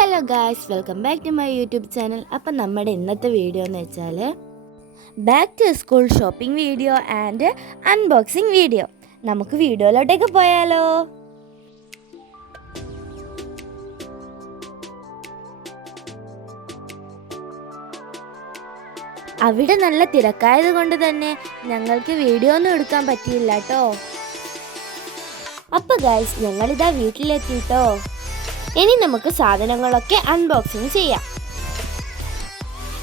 Hello guys, welcome back to my YouTube channel. അപ്പം നമ്മുടെ ഇന്നത്തെ വീഡിയോ എന്ന് വെച്ചാൽ back to school shopping video and unboxing video. നമുക്ക് വീഡിയോയിലോട്ടേക്ക് പോയാലോ? അവിടെ നല്ല തിരക്കായത് കൊണ്ട് തന്നെ ഞങ്ങൾക്ക് വീഡിയോ ഒന്നും എടുക്കാൻ പറ്റിയില്ല കേട്ടോ. അപ്പോൾ ഗായ്സ്, ഞങ്ങളിതാ വീട്ടിലെത്തിട്ടോ. ഇനി നമുക്ക് സാധനങ്ങളൊക്കെ അൺബോക്സിങ് ചെയ്യാം.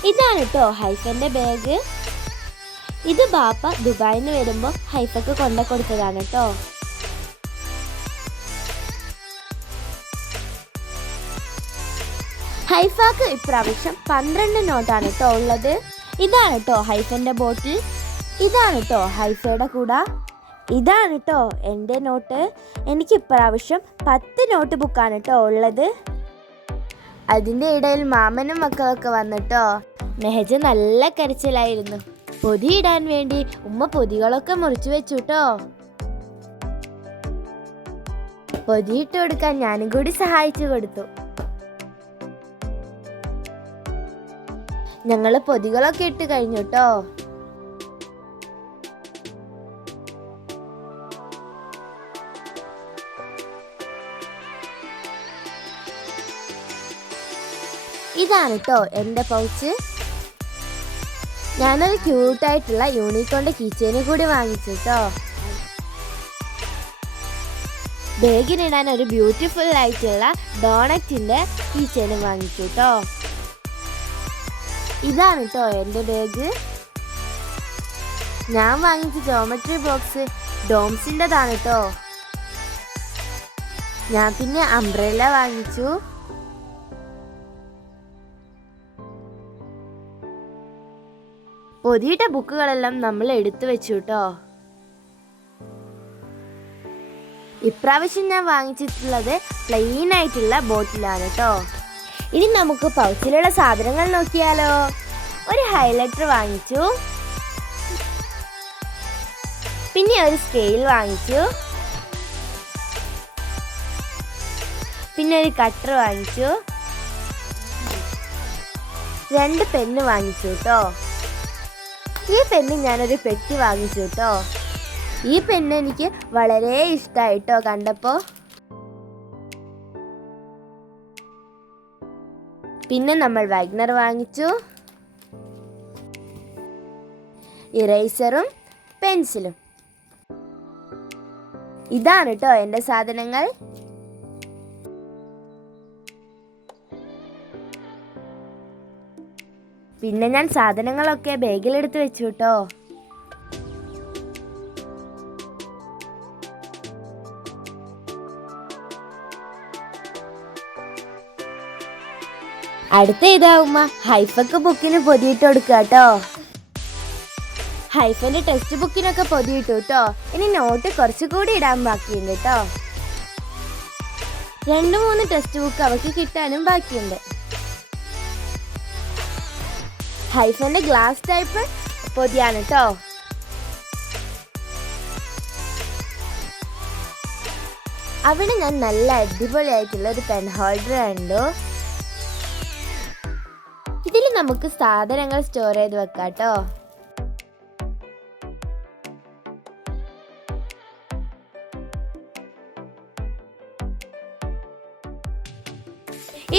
ഇതാണ് കേട്ടോ ഹൈഫന്റെ ബാഗ്. ഇത് ബാപ്പ ദുബായിൽ നിന്ന് വരുമ്പോൾ ഹൈഫക്ക് കൊണ്ട കൊടുത്തതാണ് കേട്ടോ. ഹൈഫാക്ക് ഇപ്രാവശ്യം 12 നോട്ടാണ് കേട്ടോ ഉള്ളത്. ഇതാണ് കേട്ടോ ഹൈഫന്റെ ബോട്ടിൽ. ഇതാണ് കേട്ടോ ഹൈഫയുടെ കൂട. ഇതാണ് കേട്ടോ എൻ്റെ നോട്ട്. എനിക്ക് ഇപ്രാവശ്യം 10 നോട്ട് ബുക്കാണ് കേട്ടോ ഉള്ളത്. അതിൻ്റെ ഇടയിൽ മാമനും മക്കളൊക്കെ വന്നിട്ടോ. മെഹജ നല്ല കരച്ചിലായിരുന്നു. പൊതി ഇടാൻ വേണ്ടി ഉമ്മ പൊതികളൊക്കെ മുറിച്ചു വെച്ചു കേട്ടോ. പൊതിയിട്ട് കൊടുക്കാൻ ഞാനും കൂടി സഹായിച്ചു കൊടുത്തു. ഞങ്ങള് പൊതികളൊക്കെ ഇട്ട് കഴിഞ്ഞു കേട്ടോ. ഇതാണ് കേട്ടോ എൻ്റെ പൗച്ച്. ഞാനൊരു ക്യൂട്ടായിട്ടുള്ള യൂണിക്കോണിൻ്റെ കീച്ചെയിനും കൂടി വാങ്ങിച്ചു കേട്ടോ. ബാഗിനിടാൻ ഒരു ബ്യൂട്ടിഫുൾ ആയിട്ടുള്ള ഡോണറ്റിൻ്റെ കീച്ചെയിനും വാങ്ങിച്ചു കേട്ടോ. ഇതാണ് കേട്ടോ എൻ്റെ ബാഗ്. ഞാൻ വാങ്ങിച്ച ജോമെട്രി ബോക്സ് ഡോംസിൻ്റെതാണ് കേട്ടോ. ഞാൻ പിന്നെ അംബ്രല്ല വാങ്ങിച്ചു. പൊതിയിട്ട ബുക്കുകളെല്ലാം നമ്മൾ എടുത്തു വെച്ചു കേട്ടോ. ഇപ്രാവശ്യം ഞാൻ വാങ്ങിച്ചിട്ടുള്ളത് പ്ലെയിൻ ആയിട്ടുള്ള ബോട്ടിലാണ് കേട്ടോ. ഇനി നമുക്ക് പൗച്ചിലുള്ള സാധനങ്ങൾ നോക്കിയാലോ. ഒരു ഹൈലൈറ്റർ വാങ്ങിച്ചു, പിന്നെ ഒരു സ്കെയിൽ വാങ്ങിച്ചു, പിന്നെ ഒരു കട്ടർ വാങ്ങിച്ചു, 2 പെന്ന് വാങ്ങിച്ചു കേട്ടോ. ഈ പെന്ന് ഞാനൊരു പെട്ടി വാങ്ങിച്ചു കേട്ടോ. ഈ പെന്ന് എനിക്ക് വളരെ ഇഷ്ടമായിട്ടോ കണ്ടപ്പോൾ. പിന്നെ നമ്മൾ വൈഗ്നർ വാങ്ങിച്ചു, ഇറേസറും പെൻസിലും. ഇതാണ് കേട്ടോ എൻ്റെ സാധനങ്ങൾ. പിന്നെ ഞാൻ സാധനങ്ങളൊക്കെ ബാഗിലെടുത്ത് വെച്ചു കേട്ടോ. അടുത്ത ഇതാവുമ്മ ഹൈഫക്ക് ബുക്കിന് പൊതിയിട്ട് കൊടുക്കുക കേട്ടോ. ഹൈഫന്റെ ടെക്സ്റ്റ് ബുക്കിനൊക്കെ പൊതിയിട്ടു കേട്ടോ. ഇനി നോട്ട് കുറച്ചുകൂടി ഇടാൻ ബാക്കിയുണ്ട് കേട്ടോ. 2-3 ടെക്സ്റ്റ് ബുക്ക് അവർക്ക് കിട്ടാനും ബാക്കിയുണ്ട്. ഹൈഫന്റെ ഗ്ലാസ് ടൈപ്പ് പൊതിയാണ് കേട്ടോ. അവിടെ ഞാൻ നല്ല അടിപൊളിയായിട്ടുള്ള ഒരു പെൻ ഹോൾഡർ കണ്ടു. ഇതിൽ നമുക്ക് സാധനങ്ങൾ സ്റ്റോർ ചെയ്ത് വെക്കാം കേട്ടോ.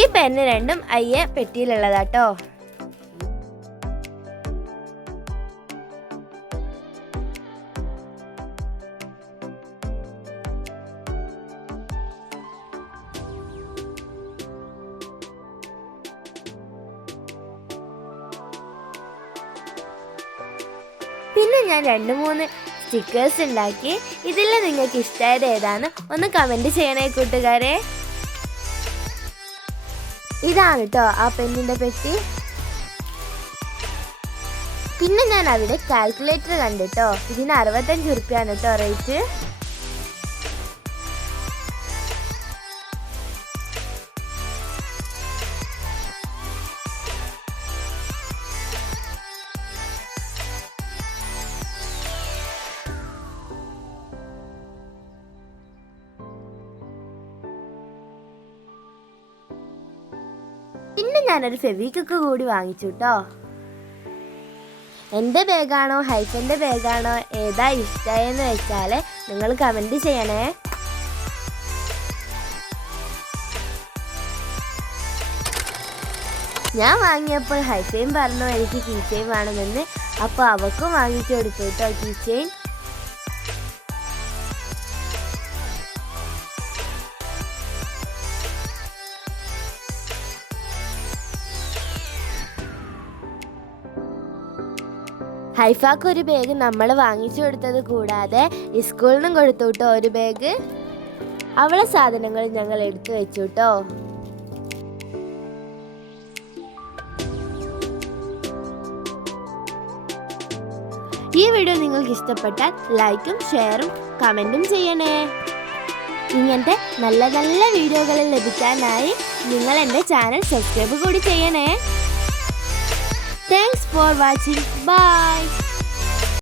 ഈ പെന്ന് രണ്ടും അയ്യ പെട്ടിയിലുള്ളതാട്ടോ. പിന്നെ ഞാൻ 2-3 സ്റ്റിക്കേഴ്സ് ഉണ്ടാക്കി. ഇതിൽ നിങ്ങൾക്ക് ഇഷ്ടമായത് ഏതാണ് ഒന്ന് കമൻറ്റ് ചെയ്യണേ കൂട്ടുകാരെ. ഇതാണ് കേട്ടോ ആ പെന്നിൻ്റെ പെട്ടി. പിന്നെ ഞാൻ അവിടെ കാൽക്കുലേറ്റർ കണ്ടിട്ടോ. ഇതിന് 65 ഉറുപ്പ്യാണ് കേട്ടോ റേറ്റ്. പിന്നെ ഞാനൊരു ഫെവിക്കൊക്കെ കൂടി വാങ്ങിച്ചു കേട്ടോ. എൻ്റെ ബാഗാണോ ഹൈഫൻ്റെ ബാഗാണോ ഏതാ ഇഷ്ടമായെന്ന് വെച്ചാൽ നിങ്ങൾ കമൻറ്റ് ചെയ്യണേ. ഞാൻ വാങ്ങിയപ്പോൾ ഹൈഫയും പറഞ്ഞു എനിക്ക് കീ ചെയിൻ വേണമെന്ന്. അപ്പോൾ അവൾക്കും വാങ്ങിച്ചു കൊടുത്തു കേട്ടോ കീ ചെയിൻ. ഹൈഫാക്ക് ഒരു ബാഗ് നമ്മൾ വാങ്ങിച്ചു കൊടുത്തത് കൂടാതെ സ്കൂളിൽ നിന്നും കൊടുത്തു കേട്ടോ ഒരു ബാഗ്. അവളെ സാധനങ്ങൾ ഞങ്ങൾ എടുത്തു വെച്ചു കേട്ടോ. ഈ വീഡിയോ നിങ്ങൾക്ക് ഇഷ്ടപ്പെട്ടാൽ ലൈക്കും ഷെയറും കമൻറ്റും ചെയ്യണേ. ഇങ്ങനത്തെ നല്ല നല്ല വീഡിയോകൾ ലഭിക്കാനായി നിങ്ങൾ എൻ്റെ ചാനൽ സബ്സ്ക്രൈബ് കൂടി ചെയ്യണേ. Thanks for watching. Bye.